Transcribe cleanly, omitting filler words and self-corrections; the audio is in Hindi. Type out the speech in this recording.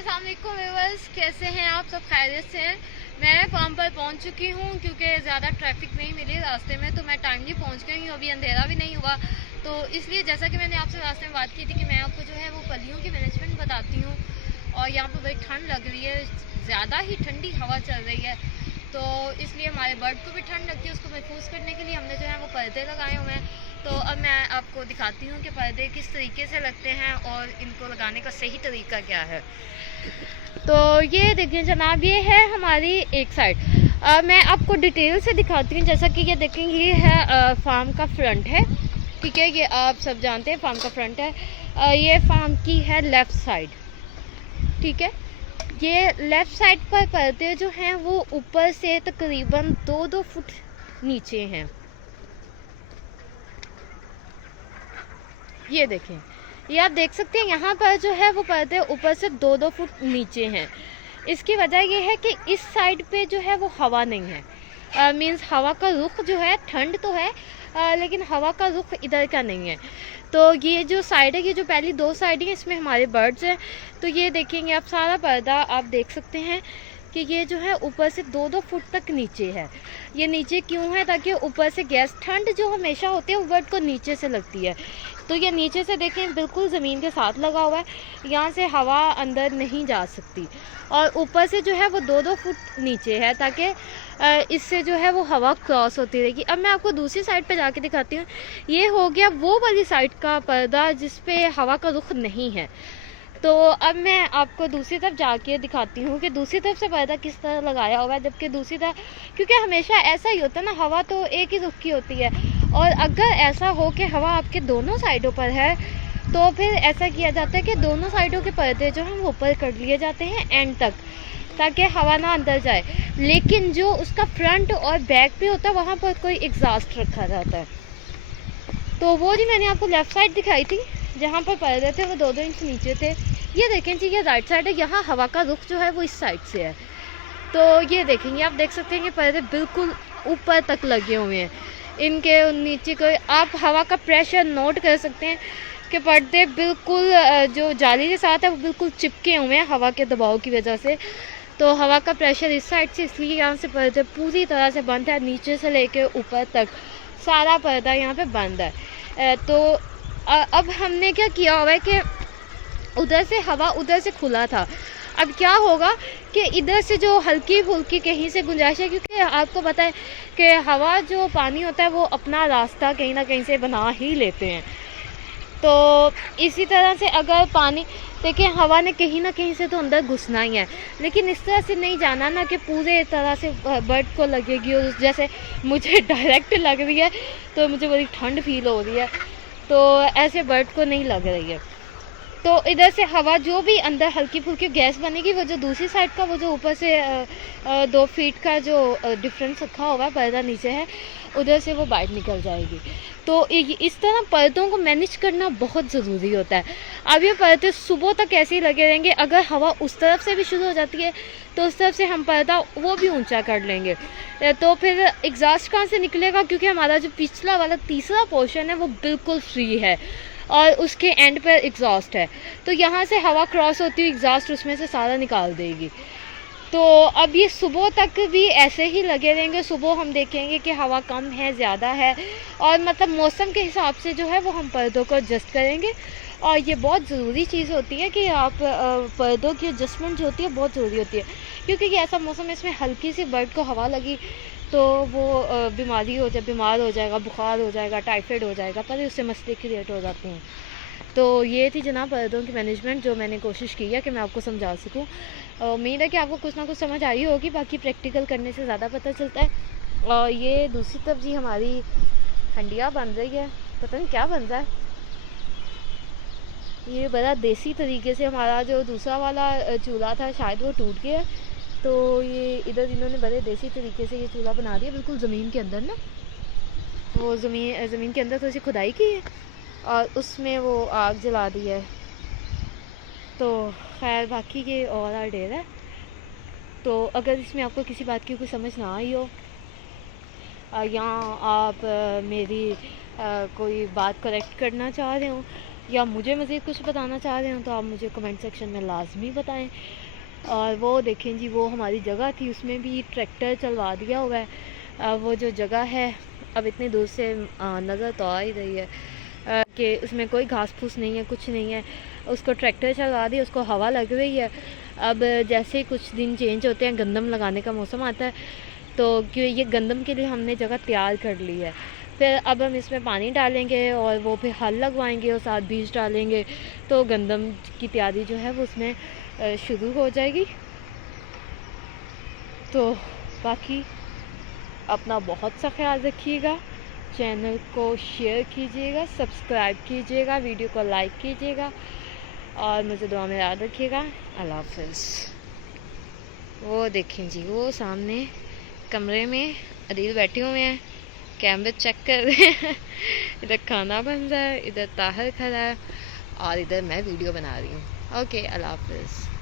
अस्सलाम वालेकुम व्यूअर्स, कैसे हैं आप? सब खैरियत से हैं। मैं फार्म पर पहुंच चुकी हूं क्योंकि ज़्यादा ट्रैफिक नहीं मिली रास्ते में, तो मैं टाइमली पहुंच गई हूं। अभी अंधेरा भी नहीं हुआ, तो इसलिए जैसा कि मैंने आपसे रास्ते में बात की थी कि मैं आपको जो है वो फलियों की मैनेजमेंट बताती हूँ। और यहाँ पर बड़ी ठंड लग रही है, ज़्यादा ही ठंडी हवा चल रही है, तो इसलिए हमारे बर्ड को भी ठंड लगती है। उसको महफूज करने के लिए हमने जो है वो पर्दे लगाए हुए हैं। तो अब मैं आपको दिखाती हूँ कि पर्दे किस तरीके से लगते हैं और इनको लगाने का सही तरीका क्या है। तो ये देखिए जनाब, ये है हमारी एक साइड। मैं आपको डिटेल से दिखाती हूँ। जैसा कि ये देखेंगे, ये है फार्म का फ्रंट है, ठीक है। ये आप सब जानते हैं फार्म का फ्रंट है। ये फार्म की है लेफ़्ट साइड, ठीक है। ये लेफ़्ट साइड पर पर्दे जो हैं वो ऊपर से तकरीबन 2-2 फुट नीचे हैं। ये देखें, ये आप देख सकते हैं, यहाँ पर जो है वो पर्दे ऊपर से 2-2 फुट नीचे हैं। इसकी वजह ये है कि इस साइड पे जो है वो हवा नहीं है। मींस हवा का रुख जो है, ठंड तो है लेकिन हवा का रुख इधर का नहीं है। तो ये जो साइड है, ये जो पहली 2 साइड हैं, इसमें हमारे बर्ड्स हैं। तो ये देखेंगे आप, सारा पर्दा आप देख सकते हैं कि ये जो है ऊपर से 2-2 फुट तक नीचे है। ये नीचे क्यों है? ताकि ऊपर से गैस, ठंड जो हमेशा होती है वो बर्ड को नीचे से लगती है। तो ये नीचे से देखें बिल्कुल ज़मीन के साथ लगा हुआ है, यहाँ से हवा अंदर नहीं जा सकती। और ऊपर से जो है वो 2-2 फुट नीचे है, ताकि इससे जो है वो हवा क्रॉस होती रहेगी। अब मैं आपको दूसरी साइड पे जाके दिखाती हूँ। ये हो गया वो वाली साइड का पर्दा जिस पे हवा का रुख नहीं है। तो अब मैं आपको दूसरी तरफ जाके दिखाती हूँ कि दूसरी तरफ से पर्दा किस तरह लगाया हुआ है। जबकि दूसरी तरफ, क्योंकि हमेशा ऐसा ही होता है ना, हवा तो एक ही रुख की होती है। और अगर ऐसा हो कि हवा आपके दोनों साइडों पर है, तो फिर ऐसा किया जाता है कि दोनों साइडों के पर्दे जो हैं वो ऊपर कर लिए जाते हैं एंड तक, ताकि हवा ना अंदर जाए। लेकिन जो उसका फ्रंट और बैक पे होता है, वहाँ पर कोई एग्जॉस्ट रखा जाता है। तो वो जी मैंने आपको लेफ़्ट साइड दिखाई थी, जहाँ पर पर्दे थे वो 2-2 इंच नीचे थे। ये देखें जी, ये राइट साइड है, यहाँ हवा का रुख जो है वो इस साइड से है। तो ये देखेंगे, आप देख सकते हैं कि पर्दे बिल्कुल ऊपर तक लगे हुए हैं। इनके नीचे को आप हवा का प्रेशर नोट कर सकते हैं कि पर्दे बिल्कुल जो जाली के साथ है वो बिल्कुल चिपके हुए हैं हवा के दबाव की वजह से। तो हवा का प्रेशर इस साइड से, इसलिए यहाँ से पर्दे पूरी तरह से बंद है, नीचे से लेके ऊपर तक सारा पर्दा यहाँ पे बंद है। तो अब हमने क्या किया हुआ है कि उधर से हवा उधर से खुला था। अब क्या होगा कि इधर से जो हल्की फुल्की कहीं से गुंजाइश है, क्योंकि आपको पता है कि हवा जो पानी होता है वो अपना रास्ता कहीं ना कहीं से बना ही लेते हैं। तो इसी तरह से अगर पानी, देखिए हवा ने कहीं ना कहीं से तो अंदर घुसना ही है, लेकिन इस तरह से नहीं जाना ना कि पूरे तरह से बर्ड को लगेगी। और जैसे मुझे डायरेक्ट लग रही है तो मुझे बड़ी ठंड फील हो रही है, तो ऐसे बर्ड को नहीं लग रही है। तो इधर से हवा जो भी अंदर हल्की फुल्की गैस बनेगी, वो जो दूसरी साइड का, वो जो ऊपर से 2 फीट का जो डिफरेंस रखा हुआ है, पर्दा नीचे है, उधर से वो बाहर निकल जाएगी। तो इस तरह पर्दों को मैनेज करना बहुत ज़रूरी होता है। अब ये पर्दे सुबह तक ऐसे ही लगे रहेंगे। अगर हवा उस तरफ से भी शुरू हो जाती है तो उस तरफ से हम पर्दा वो भी ऊंचा कर लेंगे, तो फिर एग्जॉस्ट कहाँ से निकलेगा? क्योंकि हमारा जो पिछला वाला तीसरा पोर्शन है वो बिल्कुल फ्री है और उसके एंड पर एग्जॉस्ट है। तो यहाँ से हवा क्रॉस होती हुई एग्जॉस्ट उसमें से सारा निकाल देगी। तो अब ये सुबह तक भी ऐसे ही लगे रहेंगे। सुबह हम देखेंगे कि हवा कम है, ज़्यादा है, और मतलब मौसम के हिसाब से जो है वो हम पर्दों को एडजस्ट करेंगे। और ये बहुत ज़रूरी चीज़ होती है कि आप पर्दों की एडजस्टमेंट जो होती है बहुत ज़रूरी होती है, क्योंकि ये ऐसा मौसम है, इसमें हल्की सी बर्ड को हवा लगी तो वो बीमार हो जाएगा, बुखार हो जाएगा, टाइफाइड हो जाएगा, पर उससे मसले क्रिएट हो जाते हैं। तो ये थी जनाब पर्दों की मैनेजमेंट, जो मैंने कोशिश की है कि मैं आपको समझा सकूं। उम्मीद है कि आपको कुछ ना कुछ समझ आई होगी, बाकी प्रैक्टिकल करने से ज़्यादा पता चलता है। और ये दूसरी तरफ जी हमारी हंडिया बन रही है, पता नहीं क्या बन रहा है। ये बड़ा देसी तरीके से, हमारा जो दूसरा वाला चूल्हा था शायद वो टूट गया, तो ये इधर इन्होंने बड़े देसी तरीके से ये चूल्हा बना दिया, बिल्कुल ज़मीन के अंदर ना। वो ज़मीन के अंदर थोड़ी सी खुदाई की है और उसमें वो आग जला दी है। तो खैर बाकी ये और डेर है। तो अगर इसमें आपको किसी बात की कोई समझ ना आई हो या आप मेरी कोई बात करेक्ट करना चाह रहे हो, या मुझे मज़ीद कुछ बताना चाह रहे हो तो आप मुझे कमेंट सेक्शन में लाजमी बताएं। और वो देखें जी, वो हमारी जगह थी, उसमें भी ट्रैक्टर चलवा दिया हुआ है। वो जो जगह है अब इतनी दूर से नज़र तो आ ही रही है कि उसमें कोई घास फूस नहीं है, कुछ नहीं है। उसको ट्रैक्टर चलवा दिया, उसको हवा लग रही है। अब जैसे ही कुछ दिन चेंज होते हैं, गंदम लगाने का मौसम आता है, तो क्यों ये गंदम के लिए हमने जगह तैयार कर ली है। फिर अब हम इसमें पानी डालेंगे और वो फिर हल लगवाएंगे और साथ बीज डालेंगे, तो गंदम की तैयारी जो है वो उसमें शुरू हो जाएगी। तो बाकी अपना बहुत सा ख्याल रखिएगा, चैनल को शेयर कीजिएगा, सब्सक्राइब कीजिएगा, वीडियो को लाइक कीजिएगा और मुझे दुआ में याद रखिएगा। अल्लाह हाफ़िज़। वो देखें जी, वो सामने कमरे में अदील बैठे हुए हैं, कैमरे चेक कर रहे हैं। इधर खाना बन रहा है, इधर ताहर खड़ा है और इधर मैं वीडियो बना रही हूँ। ओके, अल्लाह हाफ़िज़।